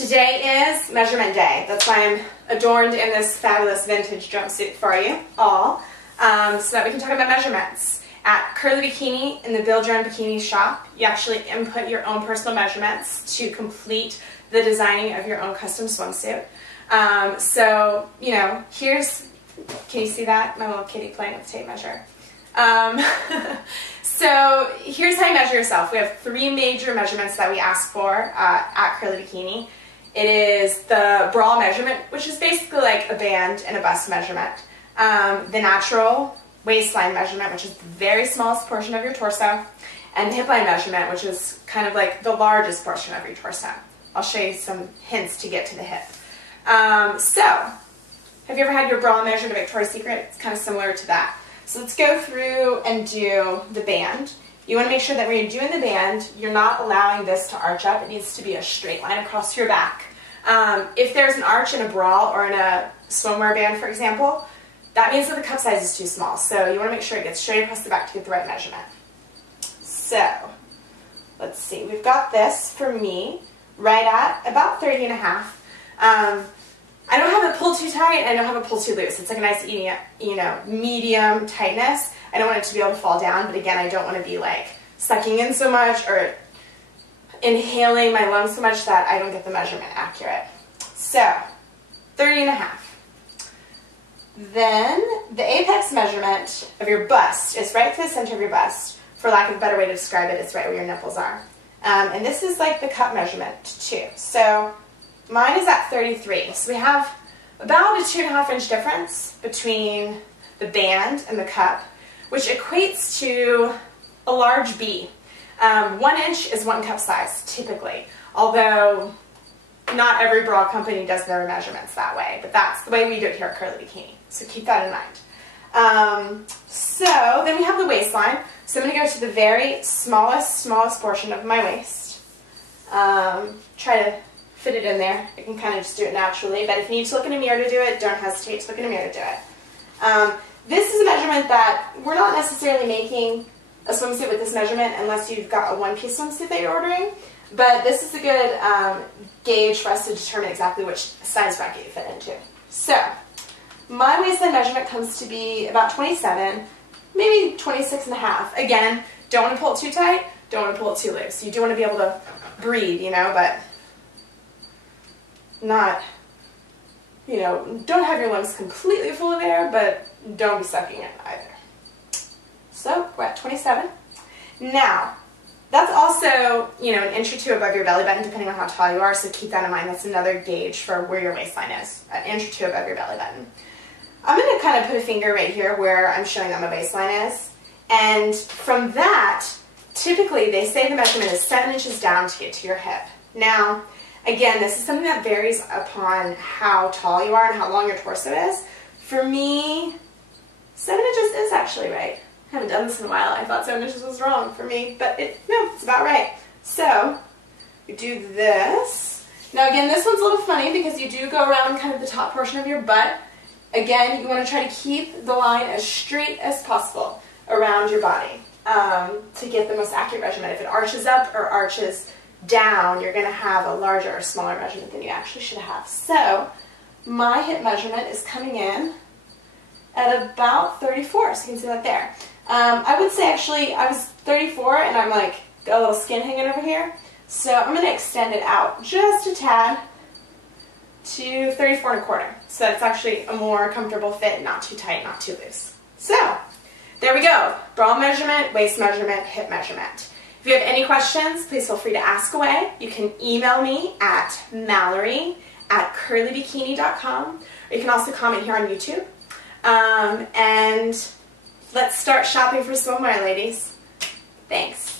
Today is measurement day. That's why I'm adorned in this fabulous vintage jumpsuit for you all, so that we can talk about measurements. At CurleeBikini in the Build.your.own.Bikini shop, you actually input your own personal measurements to complete the designing of your own custom swimsuit. So, you know, here's, can you see that? My little kitty playing with the tape measure. So here's how you measure yourself. We have 3 major measurements that we ask for at CurleeBikini. It is the bra measurement, which is basically like a band and a bust measurement. The natural waistline measurement, which is the very smallest portion of your torso. And the hip line measurement, which is kind of like the largest portion of your torso. I'll show you some hints to get to the hip. So, have you ever had your bra measured at Victoria's Secret? It's kind of similar to that. So let's go through and do the band. You want to make sure that when you're doing the band, you're not allowing this to arch up. It needs to be a straight line across your back. If there's an arch in a bra or in a swimwear band, for example, that means that the cup size is too small. So you want to make sure it gets straight across the back to get the right measurement. So, let's see. We've got this for me right at about 30.5. I don't have it pulled too tight, and I don't have it pulled too loose. It's like a nice, medium tightness. I don't want it to be able to fall down, but again, I don't want to be like sucking in so much or inhaling my lungs so much that I don't get the measurement accurate. So, 30.5. Then, the apex measurement of your bust is right to the center of your bust. For lack of a better way to describe it, it's right where your nipples are. And this is like the cup measurement too. So, mine is at 33, so we have about a 2.5 inch difference between the band and the cup, which equates to a large B. 1 inch is 1 cup size, typically, although not every bra company does their measurements that way, but that's the way we do it here at CurleeBikini, so keep that in mind. So then we have the waistline, so I'm going to go to the very smallest portion of my waist. Try to fit it in there. I can kind of just do it naturally, but if you need to look in a mirror to do it, don't hesitate to look in a mirror to do it. This is a measurement that we're not necessarily making a swimsuit with this measurement unless you've got a one-piece swimsuit that you're ordering, but this is a good gauge for us to determine exactly which size bracket you fit into. So, my waistline measurement comes to be about 27, maybe 26.5. Again, don't want to pull it too tight, don't want to pull it too loose. You do want to be able to breathe, but not, don't have your lungs completely full of air, but don't be sucking it either. So, we're at 27. Now, that's also, an inch or 2 above your belly button, depending on how tall you are, so keep that in mind. That's another gauge for where your waistline is, an inch or 2 above your belly button. I'm going to kind of put a finger right here where I'm showing that my waistline is, and from that, typically they say the measurement is 7 inches down to get to your hip. Now, again, this is something that varies upon how tall you are and how long your torso is. For me, 7 inches is actually right. I haven't done this in a while. I thought 7 inches was wrong for me, but no, it's about right. So, you do this. Now again, this one's a little funny because you do go around kind of the top portion of your butt. Again, you want to try to keep the line as straight as possible around your body to get the most accurate measurement. If it arches up or arches down, you're going to have a larger or smaller measurement than you actually should have. So, my hip measurement is coming in at about 34, so you can see that there. I would say actually I was 34 and I'm like got a little skin hanging over here, so I'm going to extend it out just a tad to 34.25, so that's actually a more comfortable fit, not too tight, not too loose. So, there we go. Bra measurement, waist measurement, hip measurement. If you have any questions, please feel free to ask away. You can email me at mallory@curleebikini.com, or you can also comment here on YouTube. And let's start shopping for swimwear, ladies. Thanks.